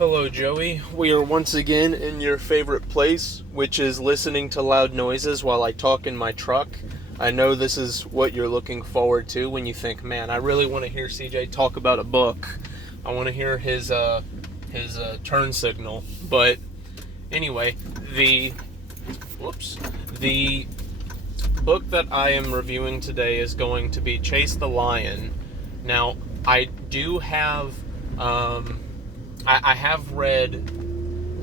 Hello, Joey. We are once again in your favorite place, which is listening to loud noises while I talk in my truck. I know this is what you're looking forward to when you think, man, I really want to hear CJ talk about a book. I want to hear his turn signal. But anyway, the book that I am reviewing today is going to be Chase the Lion. Now, I do have I have read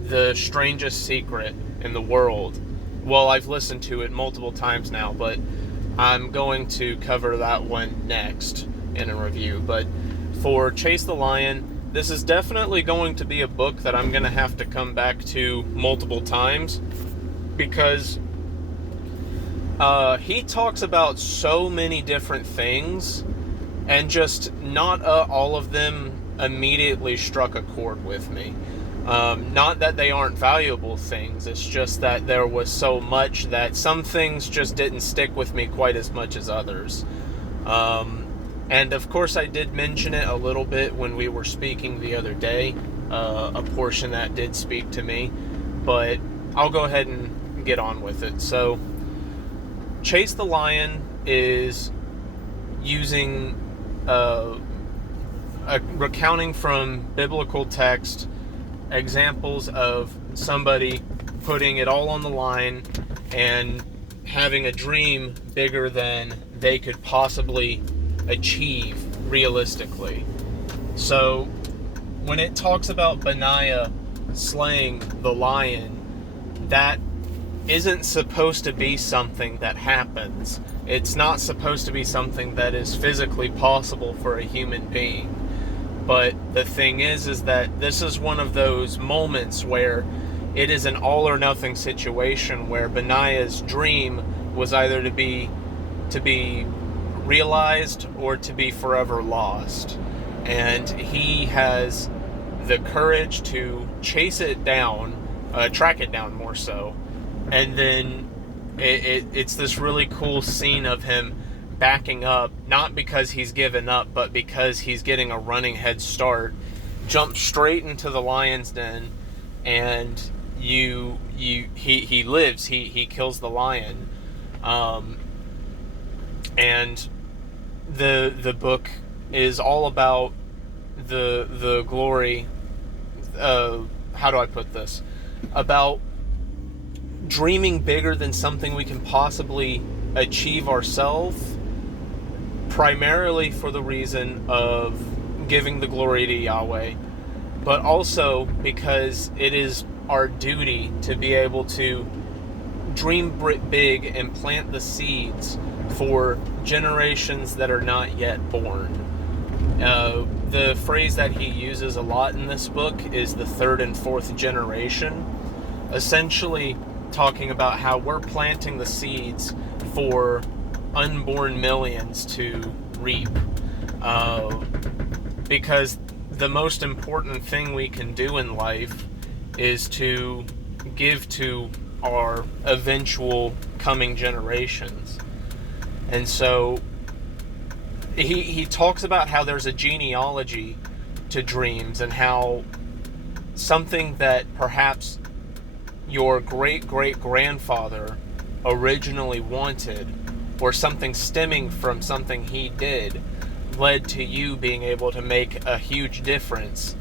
The Strangest Secret in the World. Well, I've listened to it multiple times now, but I'm going to cover that one next in a review. But for Chase the Lion, this is definitely going to be a book that I'm going to have to come back to multiple times because he talks about so many different things, and just not all of them immediately struck a chord with me. Not that they aren't valuable things, it's just that there was so much that some things just didn't stick with me quite as much as others. And of course I did mention it a little bit when we were speaking the other day, a portion that did speak to me, but I'll go ahead and get on with it. So, Chase the Lion is using recounting from biblical text examples of somebody putting it all on the line and having a dream bigger than they could possibly achieve realistically. So when it talks about Benaiah slaying the lion, that isn't supposed to be something that happens. It's not supposed to be something that is physically possible for a human being. But the thing is that this is one of those moments where it is an all or nothing situation where Benaiah's dream was either to be realized or to be forever lost. And he has the courage to chase it down, track it down more so, and then it's this really cool scene of him backing up, not because he's given up, but because he's getting a running head start, jumps straight into the lion's den, and he lives. He kills the lion, and the book is all about the glory. How do I put this? About dreaming bigger than something we can possibly achieve ourselves, primarily for the reason of giving the glory to Yahweh, but also because it is our duty to be able to dream big and plant the seeds for generations that are not yet born. The phrase that he uses a lot in this book is the third and fourth generation, essentially talking about how we're planting the seeds for unborn millions to reap. Because the most important thing we can do in life is to give to our eventual coming generations. And so he talks about how there's a genealogy to dreams, and how something that perhaps your great-great-grandfather originally wanted, or something stemming from something he did, led to you being able to make a huge difference.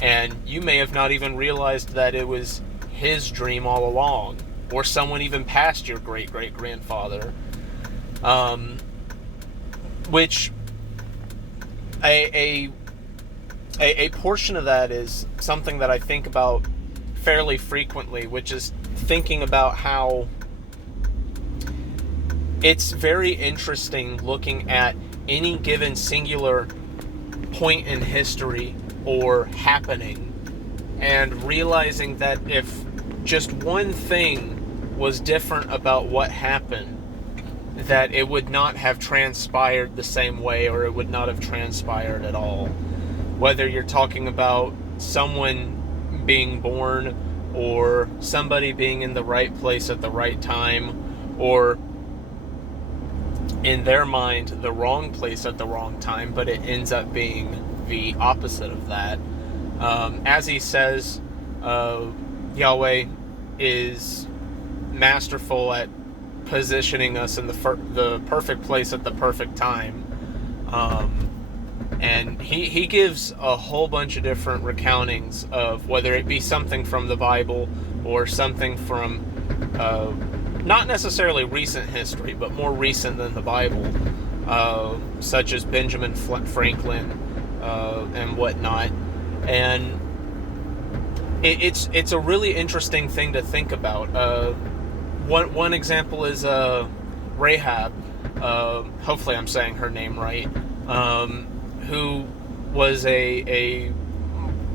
And you may have not even realized that it was his dream all along, or someone even past your great-great-grandfather. Which a portion of that is something that I think about fairly frequently, which is thinking about how it's very interesting looking at any given singular point in history or happening and realizing that if just one thing was different about what happened, that it would not have transpired the same way, or it would not have transpired at all. Whether you're talking about someone being born, or somebody being in the right place at the right time, or in their mind the wrong place at the wrong time, but it ends up being the opposite of that. As he says, Yahweh is masterful at positioning us in the perfect place at the perfect time. And he gives a whole bunch of different recountings of whether it be something from the Bible or something from not necessarily recent history, but more recent than the Bible, such as Benjamin Franklin and whatnot. And it's a really interesting thing to think about. One example is Rahab. Hopefully, I'm saying her name right. Who was a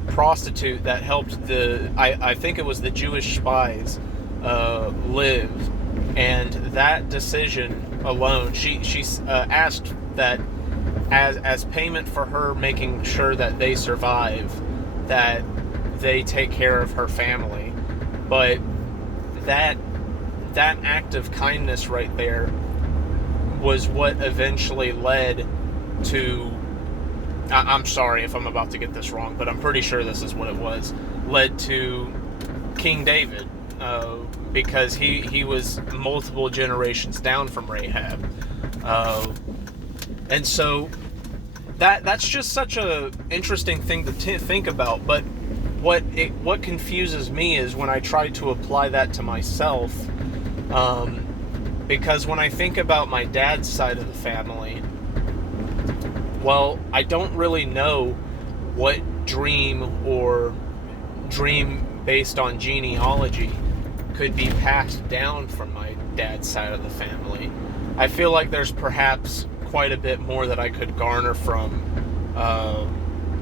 prostitute that helped I think it was the Jewish spies live, and that decision alone, she asked that as payment for her making sure that they survive, that they take care of her family. But that act of kindness right there was what eventually led to, I'm sorry if I'm about to get this wrong, but I'm pretty sure this is what it was, led to King David, because he was multiple generations down from Rahab. And so that's just such a interesting thing to think about. But what confuses me is when I try to apply that to myself, because when I think about my dad's side of the family, well, I don't really know what dream based on genealogy could be passed down from my dad's side of the family. I feel like there's perhaps quite a bit more that I could garner from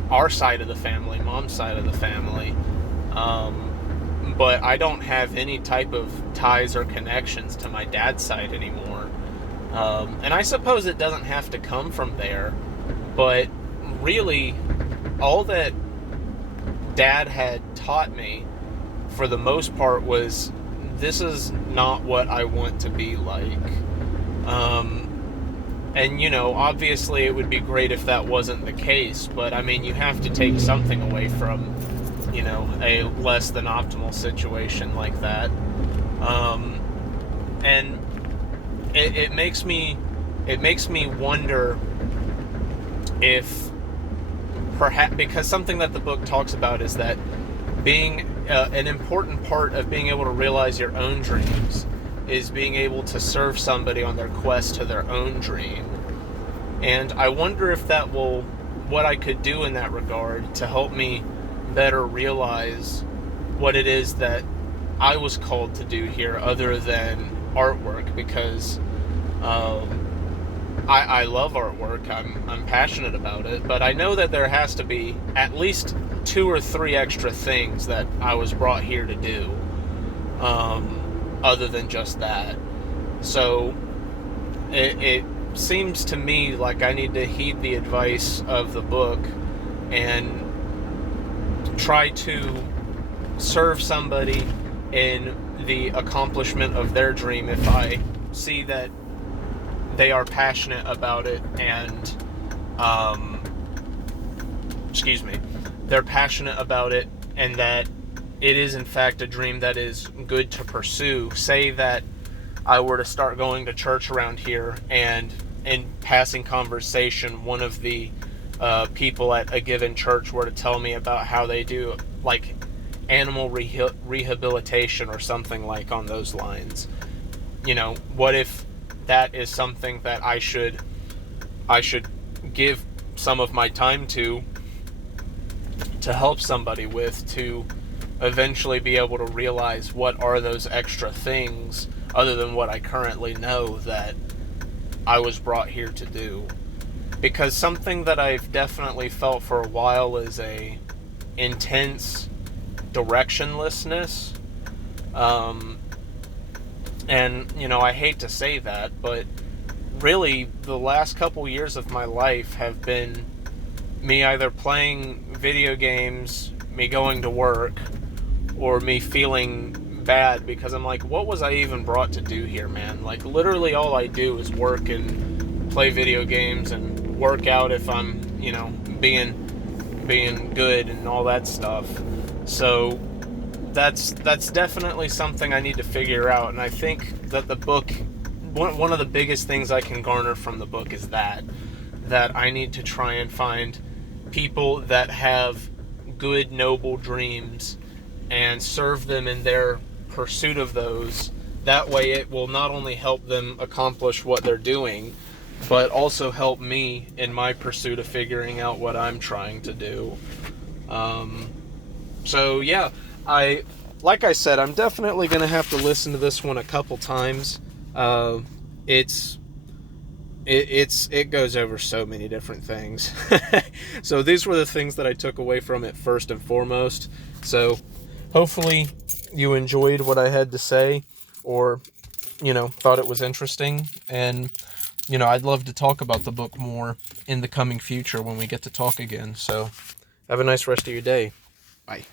our side of the family, mom's side of the family. But I don't have any type of ties or connections to my dad's side anymore. And I suppose it doesn't have to come from there. But really, all that Dad had taught me, for the most part, was this is not what I want to be like. And, obviously it would be great if that wasn't the case, but, I mean, you have to take something away from, a less than optimal situation like that. And it makes me wonder if perhaps, because something that the book talks about is that being an important part of being able to realize your own dreams is being able to serve somebody on their quest to their own dream. And I wonder if what I could do in that regard to help me better realize what it is that I was called to do here other than artwork, because I love artwork. I'm passionate about it, but I know that there has to be at least 2 or 3 extra things that I was brought here to do, other than just that. So it seems to me like I need to heed the advice of the book and try to serve somebody in the accomplishment of their dream if I see that they are passionate about it and they're passionate about it and that it is in fact a dream that is good to pursue. Say that I were to start going to church around here, and in passing conversation one of the people at a given church were to tell me about how they do like animal rehabilitation or something like on those lines. What if that is something that I should give some of my time to help somebody with, to eventually be able to realize what are those extra things other than what I currently know that I was brought here to do. Because something that I've definitely felt for a while is a intense directionlessness. And, I hate to say that, but really the last couple years of my life have been me either playing video games, me going to work, or me feeling bad because I'm like, what was I even brought to do here, man? Like, literally all I do is work and play video games and work out if I'm, being being good and all that stuff. So that's definitely something I need to figure out. And I think that the book, one of the biggest things I can garner from the book is that I need to try and find people that have good, noble dreams and serve them in their pursuit of those. That way it will not only help them accomplish what they're doing, but also help me in my pursuit of figuring out what I'm trying to do. So yeah, like I said, I'm definitely going to have to listen to this one a couple times. It goes over so many different things. So these were the things that I took away from it first and foremost. So hopefully you enjoyed what I had to say, or, thought it was interesting. And, I'd love to talk about the book more in the coming future when we get to talk again. So have a nice rest of your day. Bye.